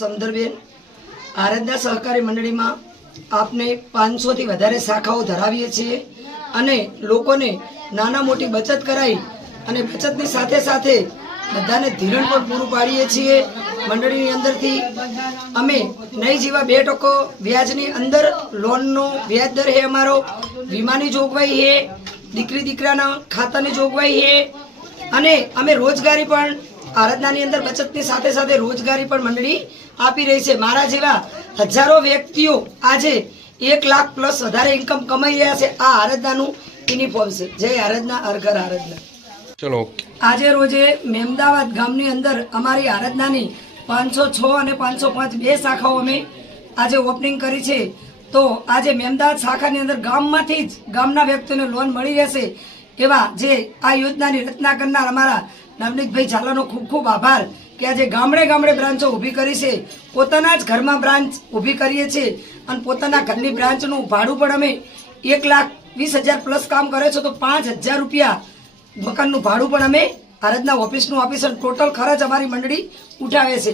સમધરબેન આરાધના સહકારી મંડળીમાં આપને 500 થી વધારે શાખાઓ ધરાવીએ છીએ અને લોકોને નાના મોટી બચત કરાવી અને બચતની સાથે સાથે બધાને ધિરાણ પણ પૂરું પાડીએ છીએ। મંડળીની અંદરથી અમે નહીં જેવા 2% વ્યાજની અંદર લોનનો વ્યાજ દર છે, અમારો વીમાની જોગવાઈ છે, દીકરી દીકરાના ખાતાની જોગવાઈ છે અને અમે રોજગારી પણ આરાધનાની અંદર બચતની સાથે સાથે રોજગારી પણ મંડળી આપી રહી છે। મારા જેવા હજારો વ્યક્તિઓ આજે 1 લાખ પ્લસ વધારે ઇન્કમ કમાઈ રહ્યા છે। આ આરાધનાનું યુનિફોર્મ છે। જય આરાધના, હર ઘર આરાધના। ચલો આજે રોજે મેમદાવાદ ગામની અંદર અમારી આરાધનાની 506 અને 505 બે શાખાઓ અમે આજે ઓપનિંગ કરી છે। તો આજે મેમદાવાદ શાખાની અંદર ગામમાંથી જ ગામના વ્યક્તિઓને લોન મળી રહેશે એવા જે આ યોજનાની રચના કરનાર અમારા નવનીતભાઈ ઝાલાનો ખૂબ ખૂબ આભાર કે આજે ગામડે ગામડે બ્રાન્ચો ઊભી કરી છે। પોતાના જ ઘરમાં બ્રાન્ચ ઊભી કરીએ છીએ અને પોતાના ઘરની બ્રાન્ચનું ભાડું પણ અમે 1,20,000 પ્લસ કામ કરે છે તો 5,000 રૂપિયા મકાનનું ભાડું પણ અમે આરાધના ઓફિસનું આપીશું। ટોટલ ખર્ચ અમારી મંડળી ઉઠાવે છે।